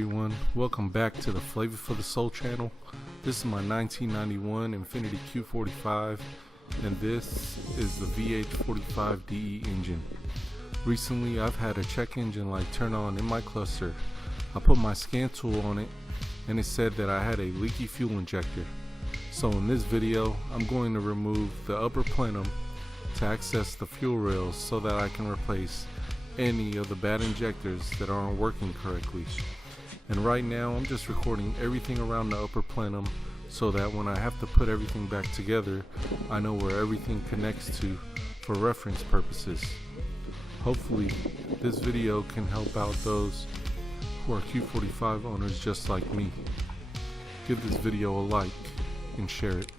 everyone, welcome back to the Flavor for the Soul channel. This is my 1991 Infiniti Q45 and this is the VH45DE engine. Recently I've had a check engine light turn on in my cluster. I put my scan tool on it and it said that I had a leaky fuel injector. So in this video I'm going to remove the upper plenum to access the fuel rails so that I can replace any of the bad injectors that aren't working correctly. And right now I'm just recording everything around the upper plenum so that when I have to put everything back together, I know where everything connects to for reference purposes. Hopefully this video can help out those who are Q45 owners just like me. Give this video a like and share it.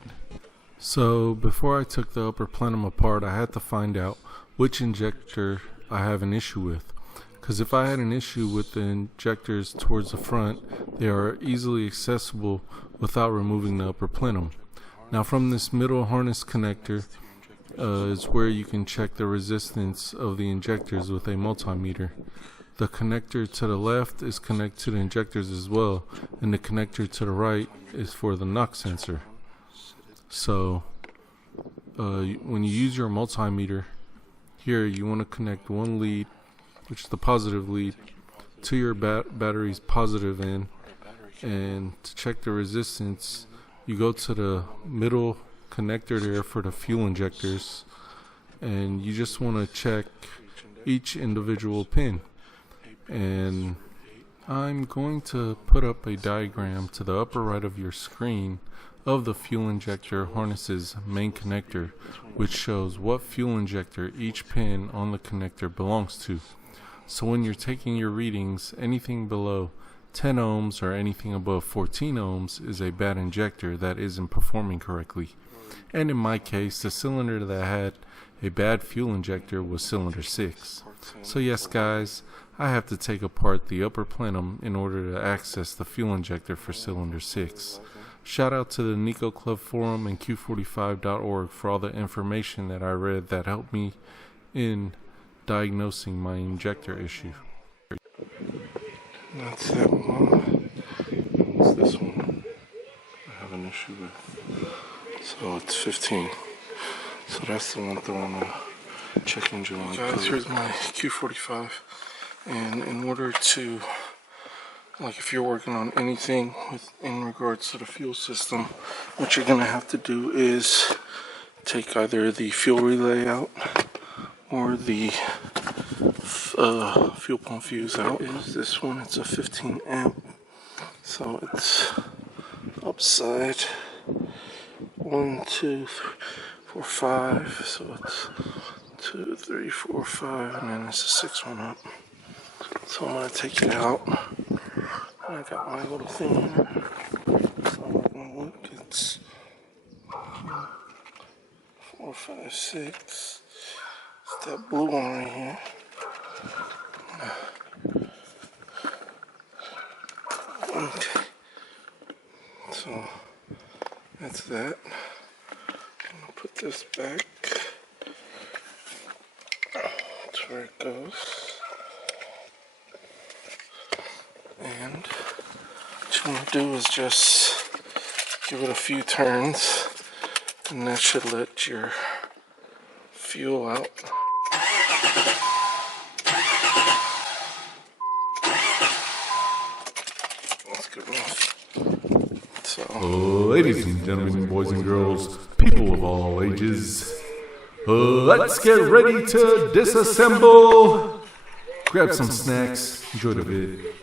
So before I took the upper plenum apart, I had to find out which injector I have an issue with, because if I had an issue with the injectors towards the front, they are easily accessible without removing the upper plenum. Now from this middle harness connector is where you can check the resistance of the injectors with a multimeter. The connector to the left is connected to the injectors as well, and the connector to the right is for the knock sensor. So when you use your multimeter, here you want to connect one lead, which is the positive lead, to your battery's positive end, and to check the resistance you go to the middle connector there for the fuel injectors, and you just want to check each individual pin. And I'm going to put up a diagram to the upper right of your screen of the fuel injector harness's main connector, which shows what fuel injector each pin on the connector belongs to. So when you're taking your readings, anything below 10 ohms or anything above 14 ohms is a bad injector that isn't performing correctly. And in my case, the cylinder that had a bad fuel injector was cylinder 6. So yes guys, I have to take apart the upper plenum in order to access the fuel injector for cylinder 6. Shout out to the Nico Club forum and Q45.org for all the information that I read that helped me in diagnosing my injector issue. That's that one. What's this one? I have an issue with. So it's 15. So that's the one throwing a check engine light. Guys, here's my Q45. And in order to, like if you're working on anything in regards to the fuel system, what you're gonna have to do is take either the fuel relay out or the fuel pump fuse out. Is this one? It's a 15 amp, so it's upside 1, 2, 3, 4, 5. So it's 2, 3, 4, 5, and then it's a 6th one up. So I'm gonna take it out. I got my little thing here. So I'm gonna look. It's 4, 5, 6. It's that blue one right here. Okay. So that's that. I'm gonna put this back. That's where it goes. And what you want to do is just give it a few turns, and that should let your fuel out. That's good enough. So, ladies and gentlemen, boys and girls, people of all ages, let's get ready to disassemble. Grab some snacks, enjoy the vid.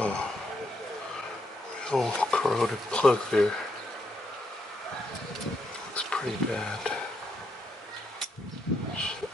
Oh, real corroded plug there. Looks pretty bad. Shit.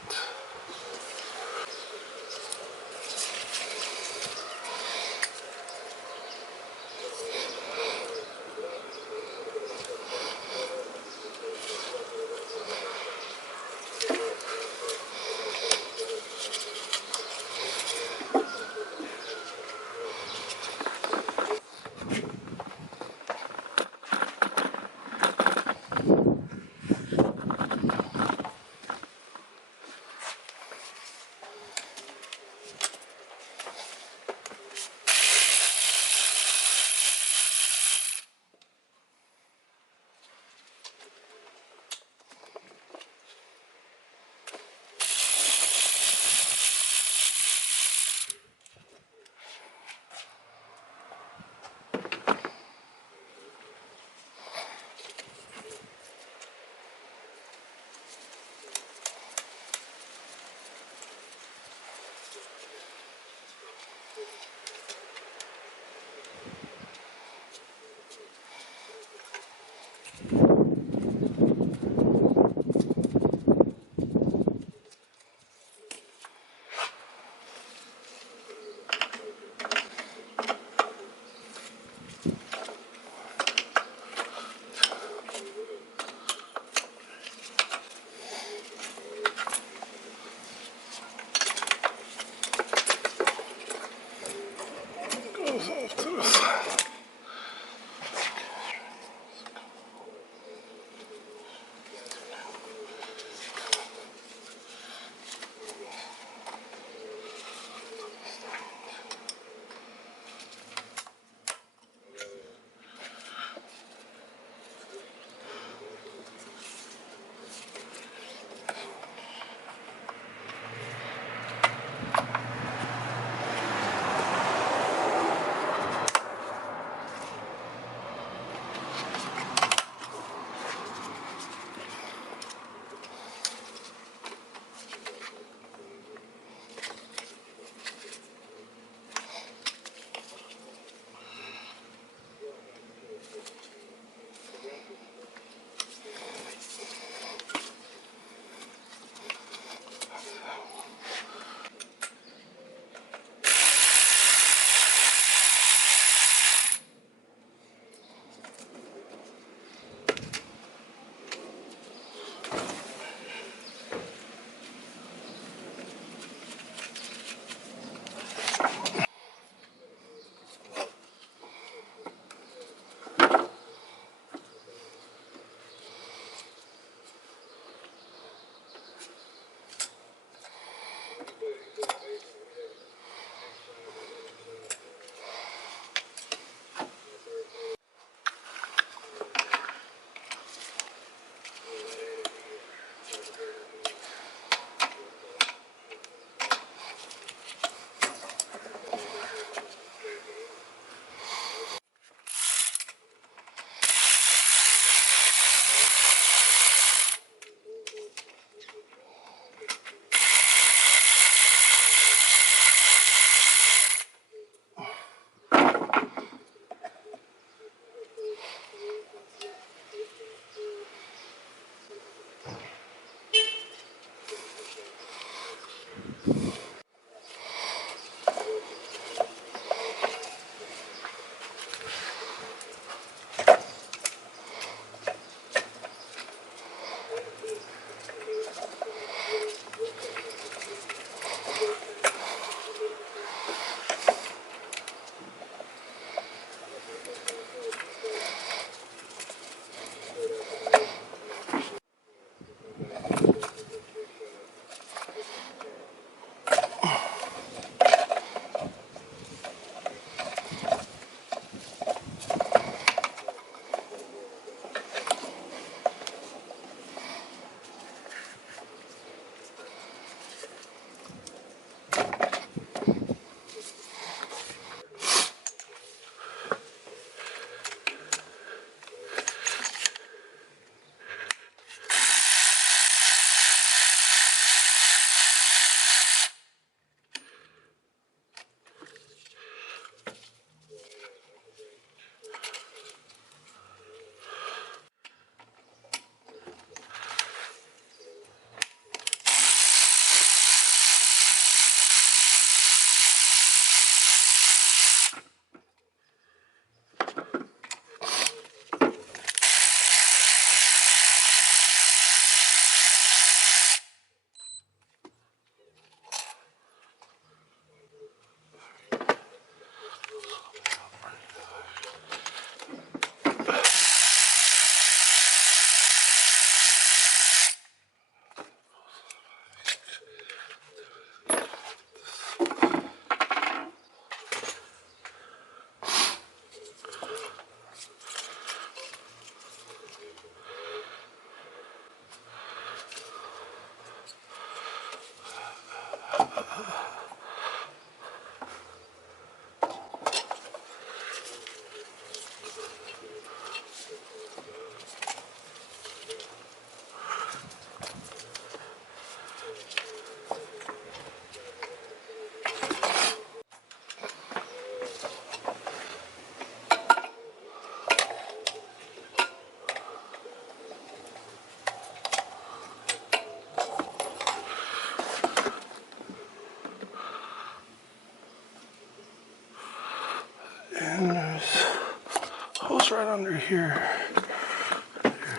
almost right under here.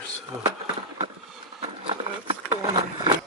So that's going like that.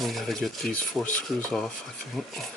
We gotta get these 4 screws off, I think.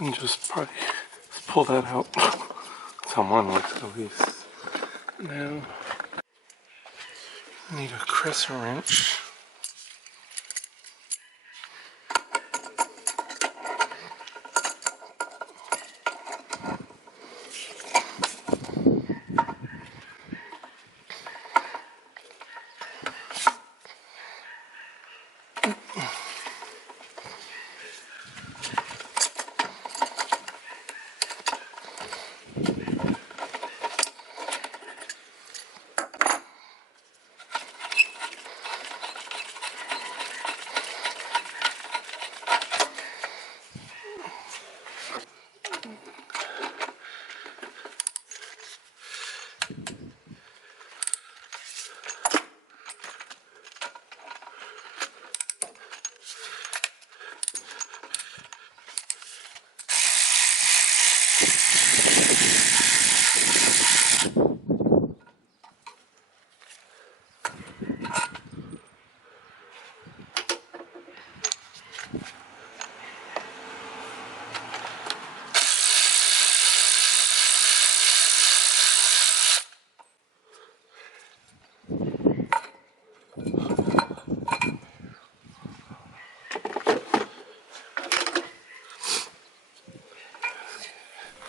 And just probably pull that out. That's how one works at least. Now, I need a crescent wrench.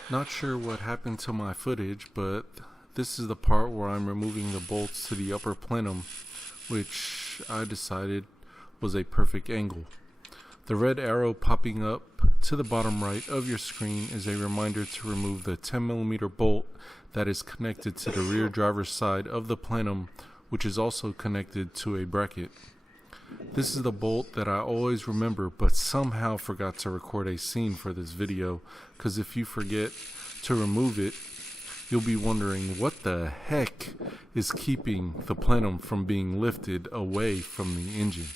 Not sure what happened to my footage, but this is the part where I'm removing the bolts to the upper plenum, which I decided was a perfect angle. The red arrow popping up to the bottom right of your screen is a reminder to remove the 10mm bolt that is connected to the rear driver's side of the plenum, which is also connected to a bracket. This is the bolt that I always remember, but somehow forgot to record a scene for this video, because if you forget to remove it, you'll be wondering what the heck is keeping the plenum from being lifted away from the engine.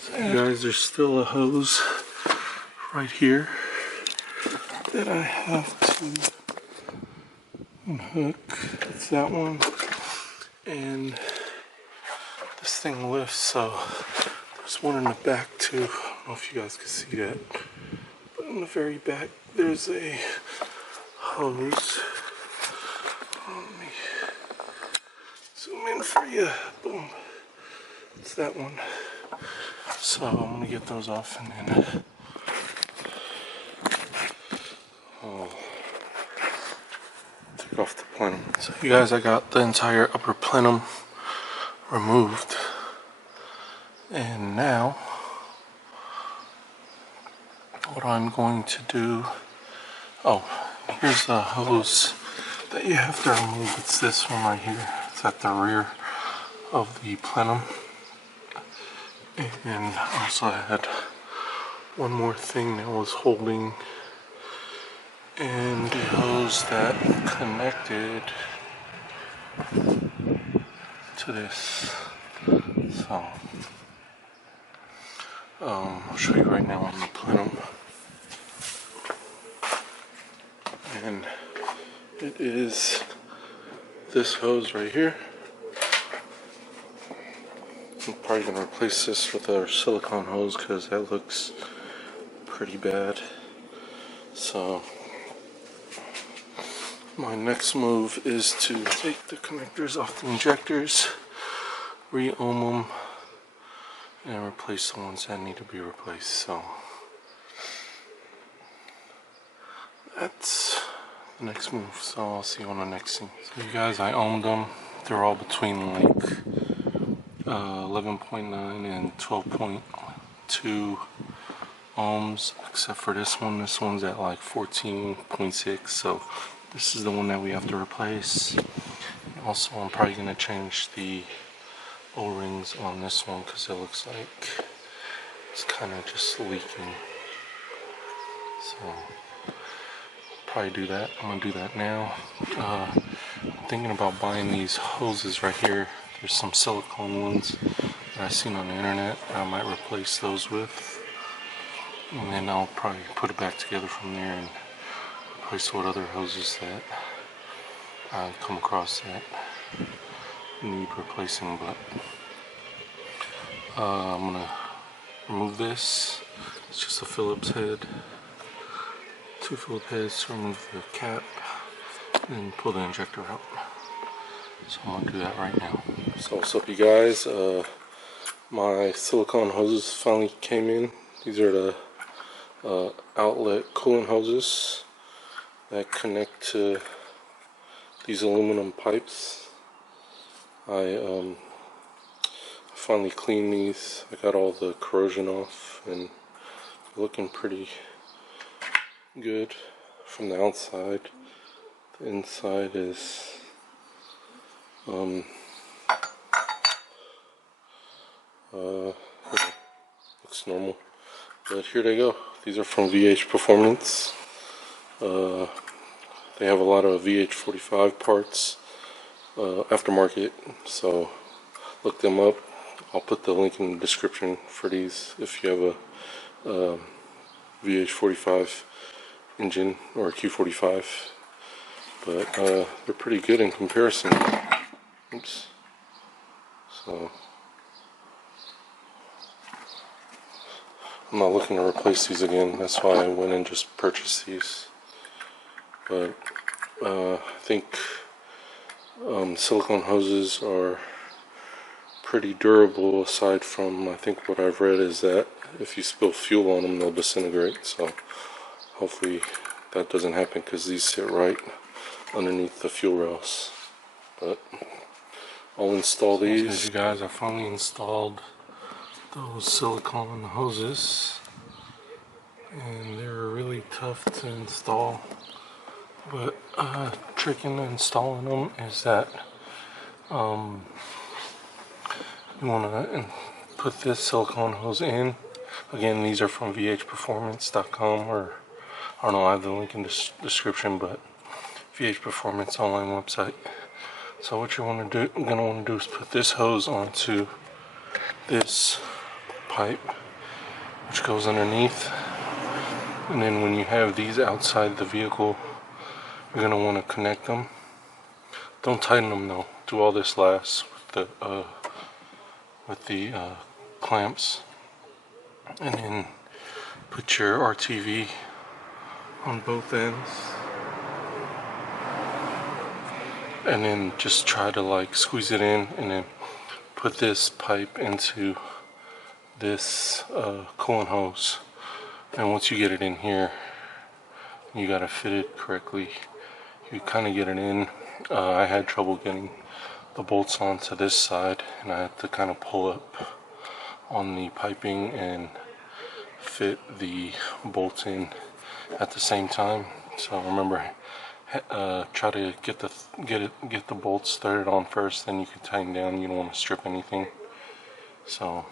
So guys, there's still a hose right here that I have to unhook. It's that one, and this thing lifts, so there's one in the back too. I don't know if you guys can see that, but in the very back there's a hose. Let me zoom in for you. Boom. It's that one. So I'm gonna get those off and then I'll take off the plenum. So you guys, I got the entire upper plenum removed, and now what I'm going to do, here's the hose that you have to remove. It's this one right here. It's at the rear of the plenum. And also I had one more thing that was holding and the hose that connected to this. So I'll show you right now on the plenum, and it is this hose right here. I'm probably going to replace this with our silicone hose because that looks pretty bad. So my next move is to take the connectors off the injectors, re-ohm them, and replace the ones that need to be replaced. So that's the next move. So I'll see you on the next thing. So you guys, I ohmed them. They're all between like 11.9 and 12.2 ohms, except for this one. This one's at like 14.6, so this is the one that we have to replace. Also, I'm probably going to change the O-rings on this one because it looks like it's kind of just leaking. So probably do that. I'm going to do that now. I'm thinking about buying these hoses right here. There's some silicone ones that I've seen on the internet I might replace those with, and then I'll probably put it back together from there and replace what other hoses that I come across that need replacing. But I'm gonna remove this. It's just a Phillips head, 2 Phillips heads to remove the cap and pull the injector out. So I'm gonna do that right now. So what's up, you guys? My silicone hoses finally came in. These are the outlet coolant hoses that connect to these aluminum pipes. I finally cleaned these. I got all the corrosion off and looking pretty good from the outside. The inside is looks normal, but here they go. These are from VH Performance. They have a lot of VH45 parts, aftermarket, so look them up. I'll put the link in the description for these if you have a VH45 engine or a Q45, but they're pretty good in comparison. Oops. So I'm not looking to replace these again. That's why I went and just purchased these. But I think silicone hoses are pretty durable, aside from, I think what I've read is that if you spill fuel on them, they'll disintegrate. So hopefully that doesn't happen because these sit right underneath the fuel rails. But I'll install these. You guys, I finally installed those silicone hoses, and they're really tough to install. But trick in installing them is that you want to put this silicone hose in. Again, these are from vhperformance.com, or I don't know, I have the link in the description, but VH Performance online website. So what you're gonna want to do is put this hose onto this pipe, which goes underneath, and then when you have these outside the vehicle, you're gonna want to connect them. Don't tighten them though. Do all this last with the clamps, and then put your RTV on both ends, and then just try to like squeeze it in, and then put this pipe into this coolant hose. And once you get it in here, you gotta fit it correctly. You kind of get it in. I had trouble getting the bolts onto this side, and I had to kind of pull up on the piping and fit the bolts in at the same time. So remember, try to get the bolts started on first, then you can tighten down. You don't want to strip anything. So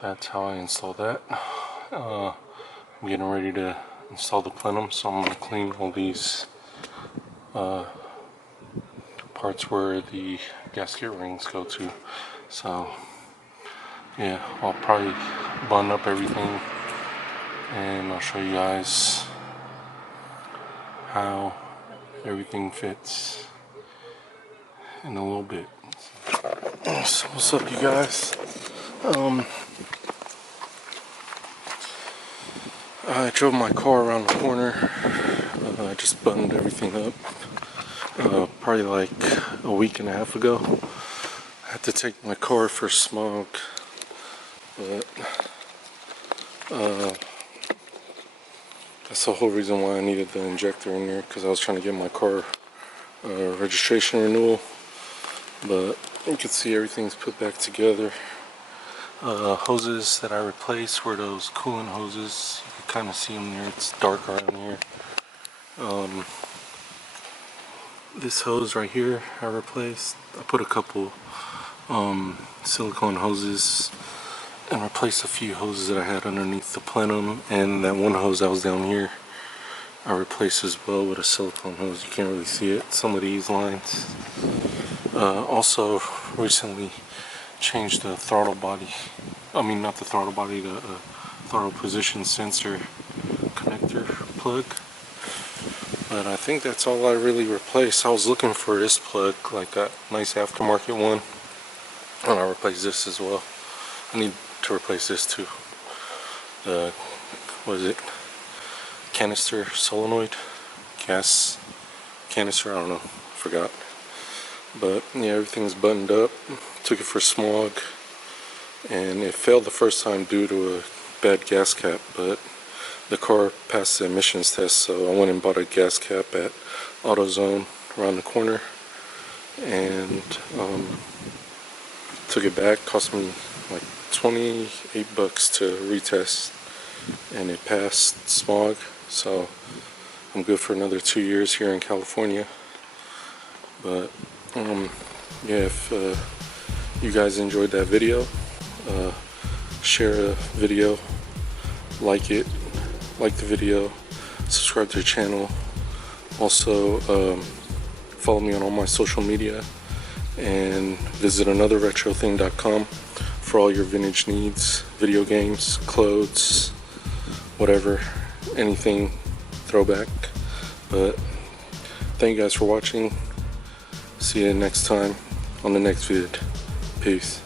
that's how I install that. I'm getting ready to install the plenum, so I'm going to clean all these parts where the gasket rings go to. So yeah, I'll probably button up everything, and I'll show you guys how everything fits in a little bit. So what's up, you guys? I drove my car around the corner. I just buttoned everything up probably like a week and a half ago. I had to take my car for smog, but that's the whole reason why I needed the injector in there, because I was trying to get my car registration renewal. But you can see everything's put back together. Hoses that I replaced were those coolant hoses. You can kind of see them there. It's dark around here. This hose right here I replaced. I put a couple silicone hoses and replaced a few hoses that I had underneath the plenum, and that one hose that was down here I replaced as well with a silicone hose. You can't really see it, some of these lines. Also recently changed the throttle body, not the throttle body, the throttle position sensor connector plug. But I think that's all I really replaced. I was looking for this plug, like that nice aftermarket one, and I replaced this as well. I need to replace this too. The, what is it? Canister solenoid? Gas canister? I don't know. Forgot. But yeah, everything's buttoned up. Took it for smog, and it failed the first time due to a bad gas cap, but the car passed the emissions test, so I went and bought a gas cap at AutoZone around the corner, and took it back. Cost me like $28 to retest, and it passed smog, so I'm good for another 2 years here in California. But yeah, if you guys enjoyed that video, share the video, like the video, subscribe to the channel. Also follow me on all my social media, and visit anotherretrothing.com for all your vintage needs, video games, clothes, whatever, anything throwback. But thank you guys for watching. See you next time on the next vid. Peace.